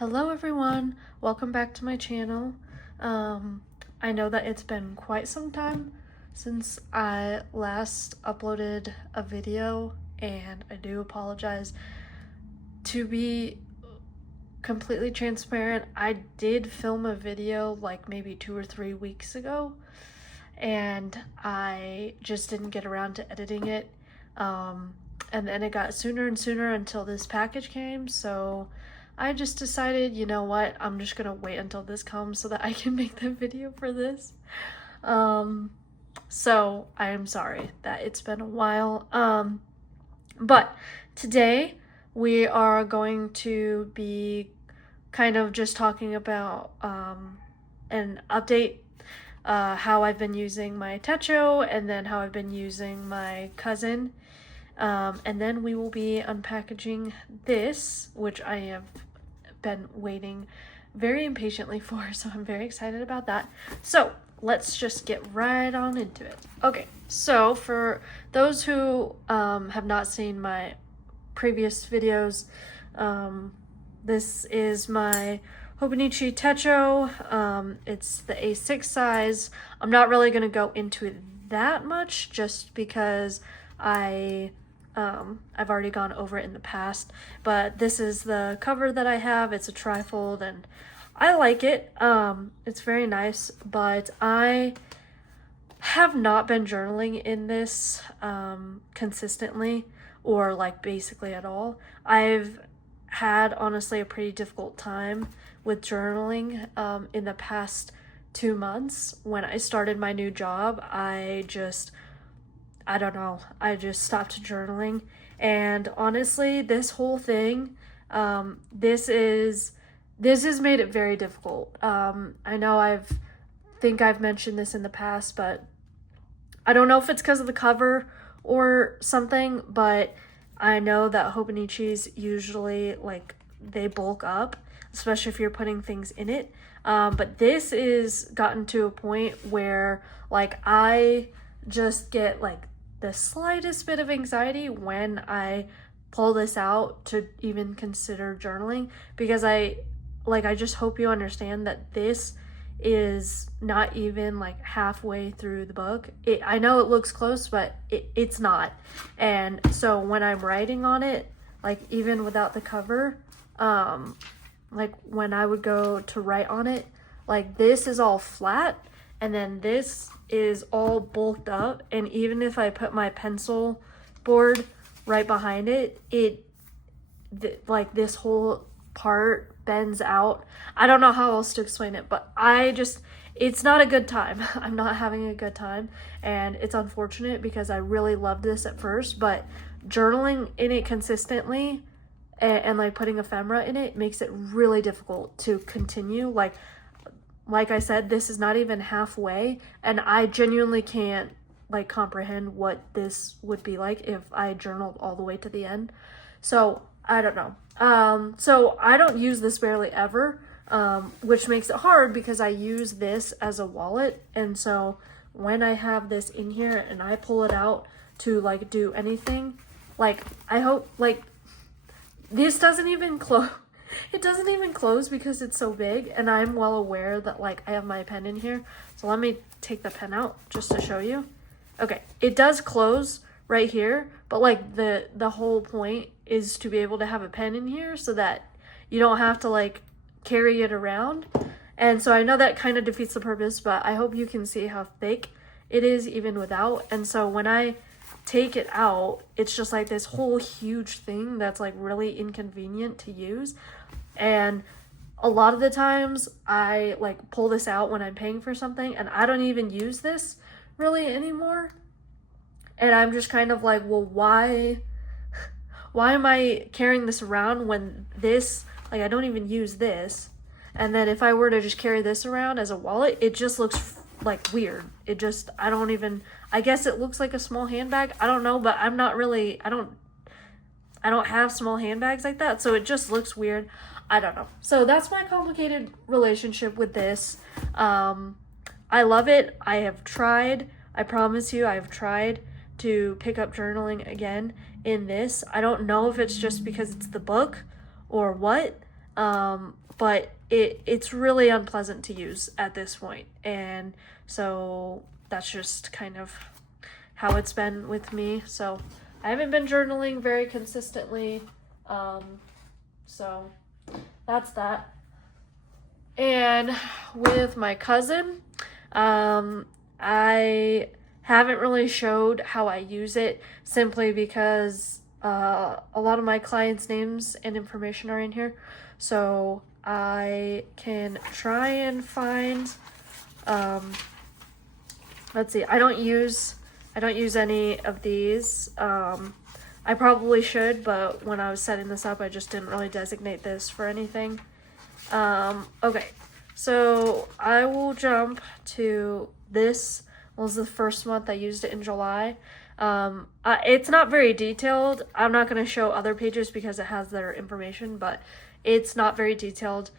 Hello everyone, welcome back to my channel. I know that it's been quite some time since I last uploaded a video, and I do apologize. To be completely transparent, I did film a video like maybe 2 or 3 weeks ago, and I just didn't get around to editing it. And then it got sooner and sooner until this package came, so I just decided, you know what, I'm just gonna wait until this comes so that I can make the video for this. So I am sorry that it's been a while. But today we are going to be kind of just talking about an update, how I've been using my techo, and then how I've been using my cousin. And then we will be unpackaging this, which I have been waiting very impatiently for, so I'm very excited about that. So let's just get right on into it. Okay, so for those who have not seen my previous videos, this is my hobinichi techo. It's the A6 size. I'm not really going to go into it that much just because I've already gone over it in the past, but this is the cover that I have. It's a trifold and I like it. It's very nice, but I have not been journaling in this consistently, or like basically at all. I've had honestly a pretty difficult time with journaling in the past 2 months. When I started my new job, I don't know, I just stopped journaling. And honestly, this whole thing, this has made it very difficult. I know think I've mentioned this in the past, but I don't know if it's because of the cover or something, but I know that hobinichis usually, like, they bulk up, especially if you're putting things in it. But this is gotten to a point where, like, I just get, like, the slightest bit of anxiety when I pull this out to even consider journaling, because I just hope you understand that this is not even like halfway through the book. I know it looks close, but it's not. And so when I'm writing on it, like even without the cover, like when I would go to write on it, like this is all flat, and then this is all bulked up, and even if I put my pencil board right behind it, like this whole part bends out. I don't know how else to explain it, but it's not a good time. I'm not having a good time, and it's unfortunate because I really loved this at first, but journaling in it consistently and like putting ephemera in it makes it really difficult to continue. Like I said, this is not even halfway, and I genuinely can't like comprehend what this would be like if I journaled all the way to the end. So I don't know. So I don't use this barely ever, which makes it hard because I use this as a wallet. And so when I have this in here and I pull it out to like do anything, like I hope, like, this doesn't even close. It doesn't even close because it's so big, and I'm well aware that like I have my pen in here. So let me take the pen out just to show you. Okay, it does close right here, but like the whole point is to be able to have a pen in here so that you don't have to like carry it around. And so I know that kind of defeats the purpose, but I hope you can see how thick it is even without. And so when I take it out, it's just like this whole huge thing that's like really inconvenient to use. And a lot of the times I like pull this out when I'm paying for something, and I don't even use this really anymore. And I'm just kind of like, well, why am I carrying this around when this, like, I don't even use this? And then if I were to just carry this around as a wallet, it just looks like weird. I guess it looks like a small handbag. I don't know, but I'm not really, I don't have small handbags like that, so it just looks weird. I don't know. So that's my complicated relationship with this. I love it. I have tried. I promise you, I've tried to pick up journaling again in this. I don't know if it's just because it's the book or what, but it's really unpleasant to use at this point. And so that's just kind of how it's been with me. So I haven't been journaling very consistently. So that's that. And with my cousin, I haven't really showed how I use it, simply because a lot of my clients' names and information are in here. So I can try and find, let's see, I don't use any of these. I probably should, but when I was setting this up, I just didn't really designate this for anything. Okay, so I will jump to this. Was the first month. I used it in July. It's not very detailed. I'm not going to show other pages because it has their information, but it's not very detailed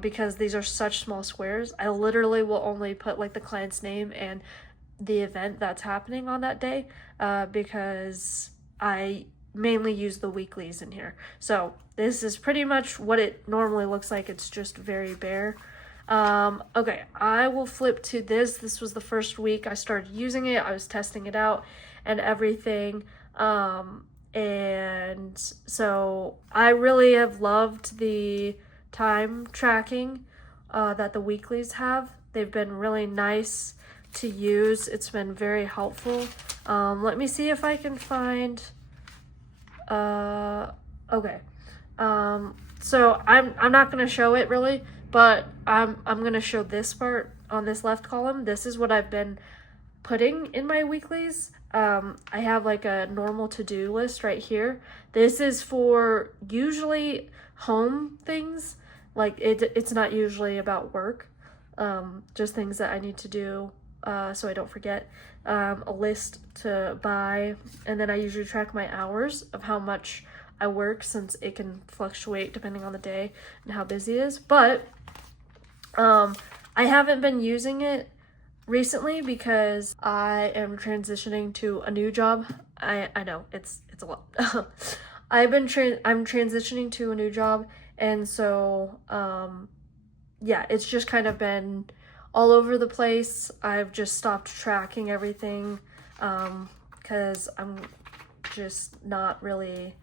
because these are such small squares. I literally will only put like the client's name and the event that's happening on that day because I mainly use the weeklies in here. So this is pretty much what it normally looks like. It's just very bare. Okay, I will flip to this. This was the first week I started using it. I was testing it out and everything. And so I really have loved the time tracking that the weeklies have. They've been really nice to use. It's been very helpful. Let me see if I can find okay. So I'm not going to show it really, but I'm going to show this part on this left column. This is what I've been putting in my weeklies. I have like a normal to-do list right here. This is for usually home things. Like it's not usually about work. Just things that I need to do so I don't forget. A list to buy, and then I usually track my hours of how much I work, since it can fluctuate depending on the day and how busy it is. But I haven't been using it recently because I am transitioning to a new job. I know it's a lot. I'm transitioning to a new job, and so yeah, it's just kind of been all over the place. I've just stopped tracking everything because I'm just not really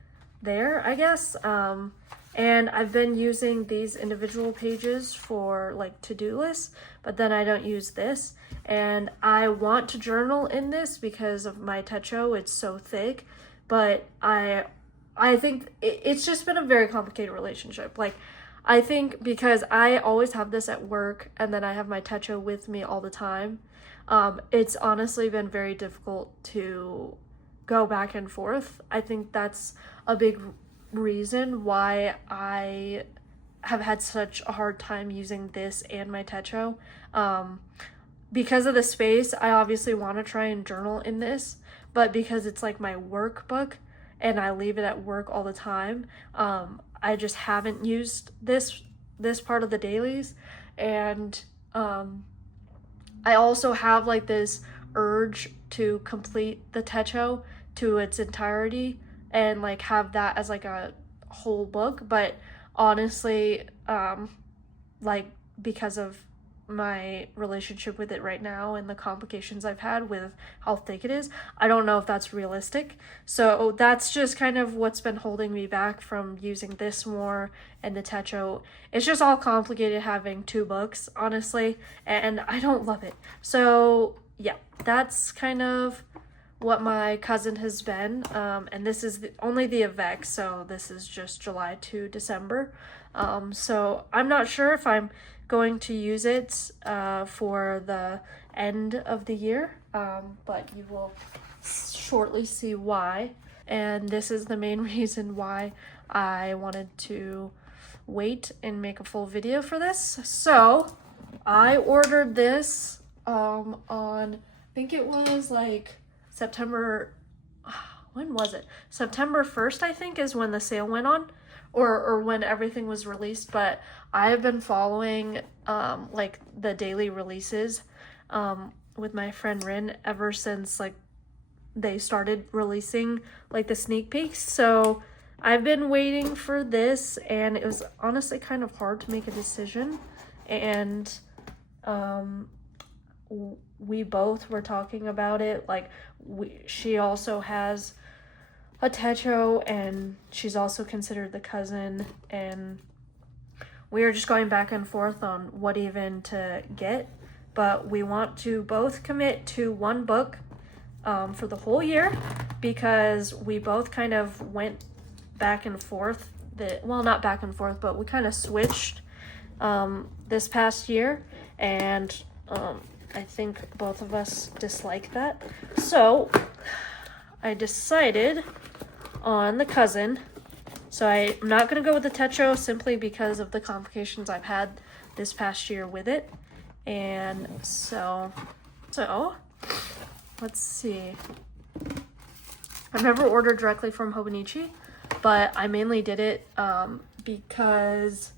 there, I guess. And I've been using these individual pages for like to-do lists, but then I don't use this. And I want to journal in this because of my techo. It's so thick, but I think it's just been a very complicated relationship. Like, I think because I always have this at work and then I have my techo with me all the time, it's honestly been very difficult to go back and forth. I think that's a big reason why I have had such a hard time using this and my techo. Because of the space, I obviously want to try and journal in this, but because it's like my workbook and I leave it at work all the time, I just haven't used this part of the dailies. And I also have like this urge to complete the techo to its entirety and like have that as like a whole book. But honestly, like because of my relationship with it right now and the complications I've had with how thick it is, I don't know if that's realistic. So that's just kind of what's been holding me back from using this more and the techo. It's just all complicated having two books, honestly, and I don't love it. So yeah, that's kind of what my cousin has been. And this is only the avec, so this is just July to December. So I'm not sure if I'm going to use it for the end of the year, but you will shortly see why. And this is the main reason why I wanted to wait and make a full video for this. So I ordered this on, I think it was like September, when was it? September 1st, I think, is when the sale went on. Or when everything was released. But I have been following like the daily releases with my friend Rin ever since like they started releasing like the sneak peeks. So I've been waiting for this, and it was honestly kind of hard to make a decision. And we both were talking about it. Like, she also has a techo, and she's also considered the cousin, and we are just going back and forth on what even to get. But we want to both commit to one book for the whole year, because we both kind of went back and forth. Well, not back and forth, but we kind of switched this past year, and I think both of us dislike that. So I decided on the cousin. So I'm not going to go with the techo simply because of the complications I've had this past year with it. And so let's see. I've never ordered directly from Hobinichi, but I mainly did it because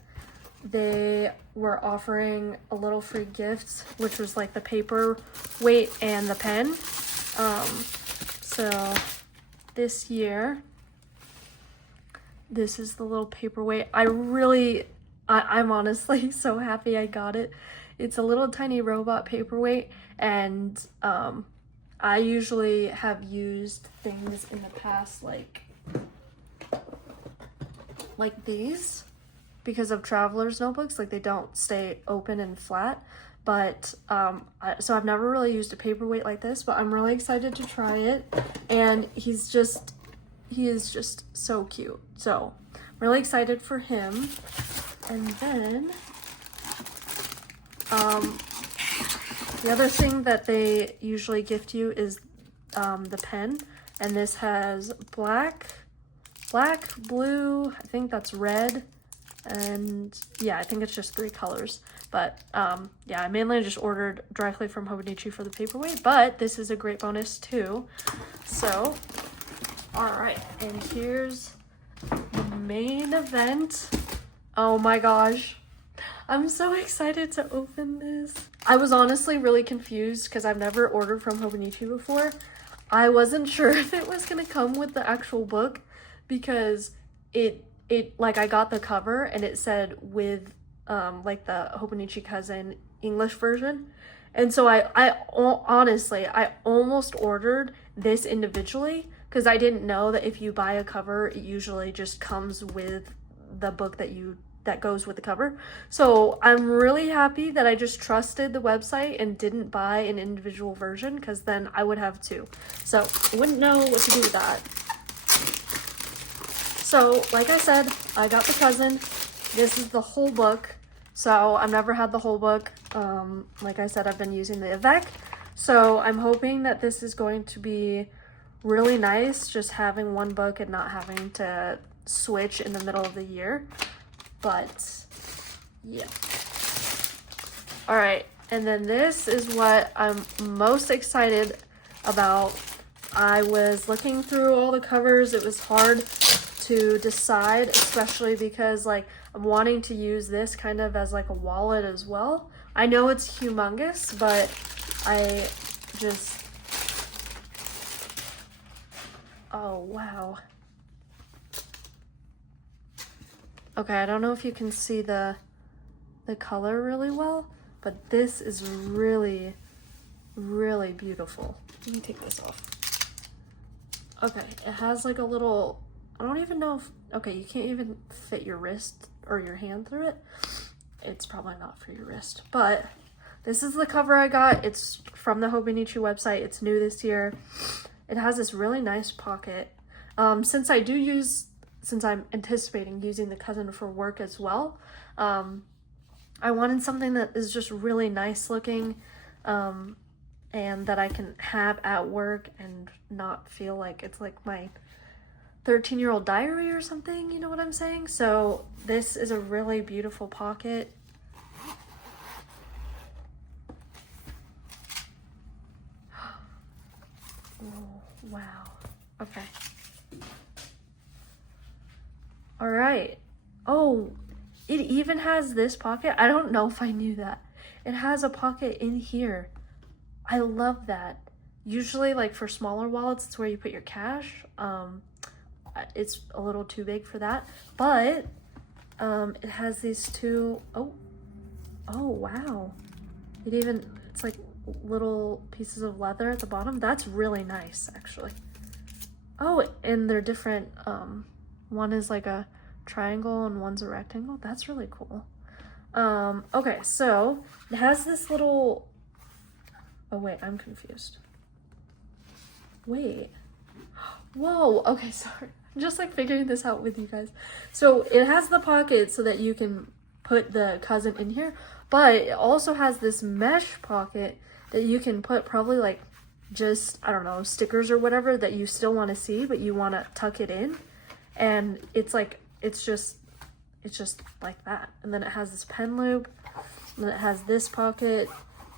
they were offering a little free gifts, which was like the paper weight and the pen. So this year, this is the little paperweight. I'm honestly so happy I got it. It's a little tiny robot paperweight, and I usually have used things in the past like these because of traveler's notebooks. Like, they don't stay open and flat. But so I've never really used a paperweight like this, but I'm really excited to try it. And he is just so cute. So I'm really excited for him. And then the other thing that they usually gift you is the pen. And this has black, blue, I think that's red, and yeah, I think it's just 3 colors. But yeah, I mainly just ordered directly from Hobinichi for the paperweight, but this is a great bonus too. So all right, and here's the main event. Oh my gosh, I'm so excited to open this. I was honestly really confused because I've never ordered from Hobinichi before. I wasn't sure if it was gonna come with the actual book, because it like, I got the cover and it said with like the Hobinichi Cousin English version, and so I honestly almost ordered this individually, because I didn't know that if you buy a cover, it usually just comes with the book that goes with the cover. So I'm really happy that I just trusted the website and didn't buy an individual version, because then I would have 2. So I wouldn't know what to do with that. So like I said, I got the cousin. This is the whole book. So I've never had the whole book. Like I said, I've been using the Avec. So I'm hoping that this is going to be really nice, just having one book and not having to switch in the middle of the year. But yeah. All right, and then this is what I'm most excited about. I was looking through all the covers. It was hard to decide, especially because like I'm wanting to use this kind of as like a wallet as well. I know it's humongous, but I just, oh wow. Okay, I don't know if you can see the color really well, but this is really, really beautiful. Let me take this off. Okay, it has like a little, I don't even know if, okay, you can't even fit your wrist or your hand through it. It's probably not for your wrist, but this is the cover I got. It's from the Hobinichi website. It's new this year. It has this really nice pocket. Since I'm anticipating using the cousin for work as well, I wanted something that is just really nice looking, and that I can have at work and not feel like it's like my 13-year-old diary or something, you know what I'm saying? So this is a really beautiful pocket. Oh, wow. Okay. All right. Oh, it even has this pocket. I don't know if I knew that. It has a pocket in here. I love that. Usually, like for smaller wallets, it's where you put your cash. it's a little too big for that. But it has these two, oh wow. It's like little pieces of leather at the bottom. That's really nice, actually. Oh, and they're different. One is like a triangle and one's a rectangle. That's really cool. Okay, so it has this little, oh wait, I'm confused. Wait, whoa, okay, sorry. I'm just like figuring this out with you guys. So it has the pocket so that you can put the cousin in here, but it also has this mesh pocket that you can put probably like just, I don't know, stickers or whatever that you still want to see, but you want to tuck it in. And it's like, it's just like that. And then it has this pen loop, and then it has this pocket,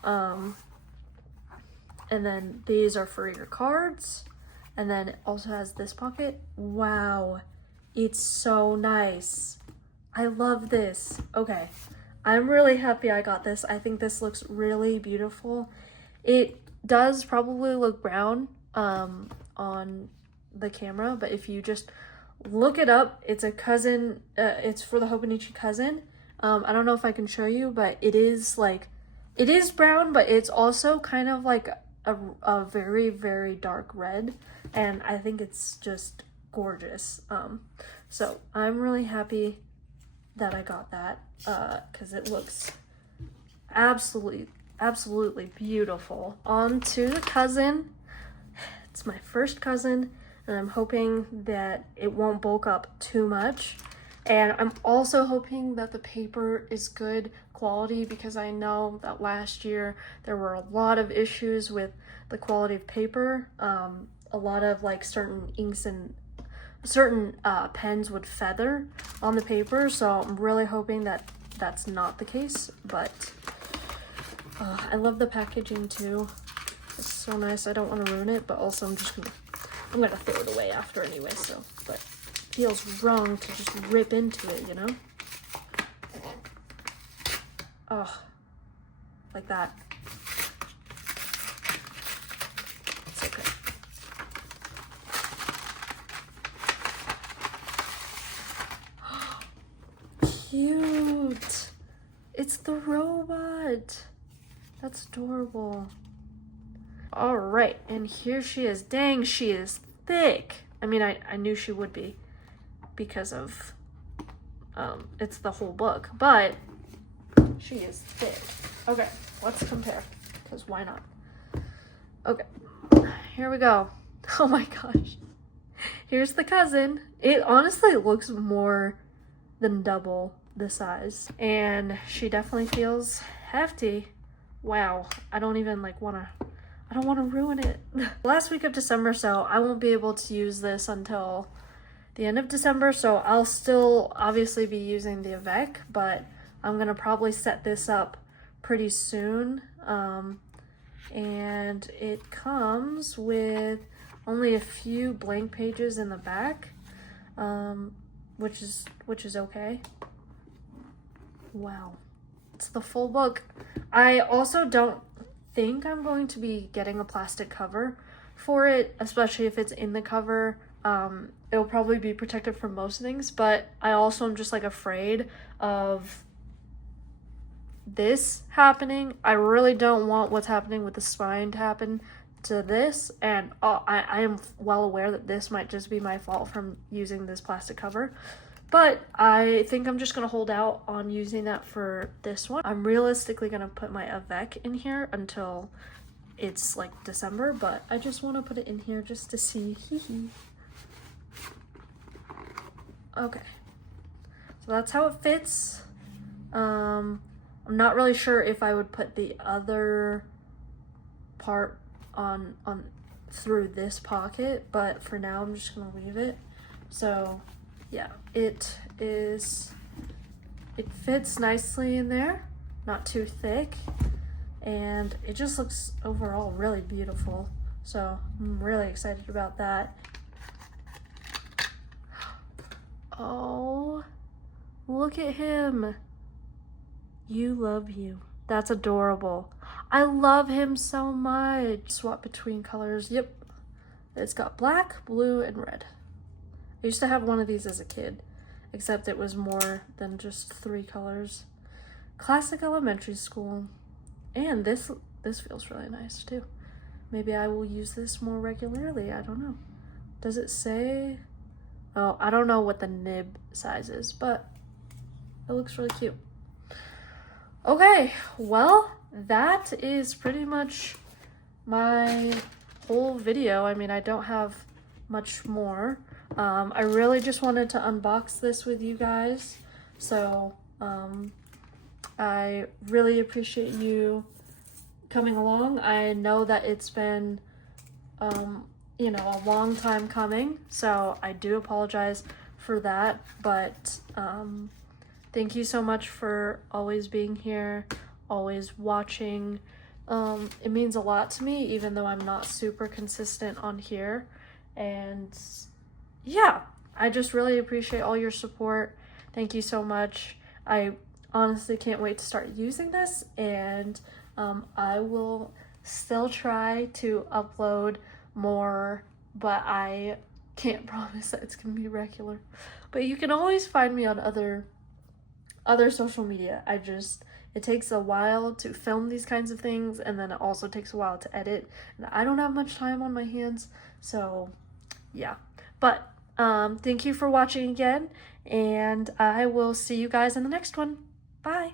and then these are for your cards, and then it also has this pocket. Wow, it's so nice. I love this. Okay, I'm really happy I got this. I think this looks really beautiful. It does probably look brown on the camera, but if you just look it up, it's a cousin, it's for the hobinichi cousin. I don't know if I can show you, but it is brown, but it's also kind of like a very, very dark red, and I think it's just gorgeous. So I'm really happy that I got that, because it looks absolutely beautiful. On to the cousin. It's my first cousin, and I'm hoping that it won't bulk up too much. And I'm also hoping that the paper is good quality, because I know that last year there were a lot of issues with the quality of paper. A lot of like certain inks and certain pens would feather on the paper, so I'm really hoping that that's not the case. But I love the packaging too. It's so nice. I don't want to ruin it, but also I'm gonna throw it away after anyway, so, but it feels wrong to just rip into it, you know? Oh, like that. It's okay. Cute! It's the robot! That's adorable. All right, and here she is. Dang, she is thick. I mean, I knew she would be because of, it's the whole book, but she is thick. Okay, let's compare, because why not? Okay, here we go. Oh my gosh. Here's the cousin. It honestly looks more than double the size, and she definitely feels hefty. Wow, I don't want to ruin it. Last week of December, so I won't be able to use this until the end of December, so I'll still obviously be using the avec, but I'm gonna probably set this up pretty soon. And it comes with only a few blank pages in the back, which is okay. Wow, it's the full book. I also don't think I'm going to be getting a plastic cover for it, especially if it's in the cover. It'll probably be protected from most things, but I also am just like afraid of this happening. I really don't want what's happening with the spine to happen to this, and I am well aware that this might just be my fault from using this plastic cover, but I think I'm just gonna hold out on using that for this one. I'm realistically gonna put my avec in here until it's like December, but I just want to put it in here just to see. Okay, so that's how it fits. I'm not really sure if I would put the other part on through this pocket, but for now I'm just gonna leave it. So yeah, it fits nicely in there, not too thick, and it just looks overall really beautiful. So I'm really excited about that. Oh, look at him. You love you. That's adorable. I love him so much. Swap between colors. Yep. It's got black, blue, and red. I used to have one of these as a kid, except it was more than just 3 colors. Classic elementary school. And this feels really nice too. Maybe I will use this more regularly. I don't know. Does it say? Oh, I don't know what the nib size is, but it looks really cute. Okay, well, that is pretty much my whole video. I mean, I don't have much more. I really just wanted to unbox this with you guys. So, I really appreciate you coming along. I know that it's been, you know, a long time coming, so I do apologize for that, but thank you so much for always being here, always watching. It means a lot to me, even though I'm not super consistent on here. And yeah, I just really appreciate all your support. Thank you so much. I honestly can't wait to start using this, and I will still try to upload more, but I can't promise that it's gonna be regular. But you can always find me on other social media. It takes a while to film these kinds of things, and then it also takes a while to edit, and I don't have much time on my hands, so yeah. But thank you for watching again, and I will see you guys in the next one. Bye.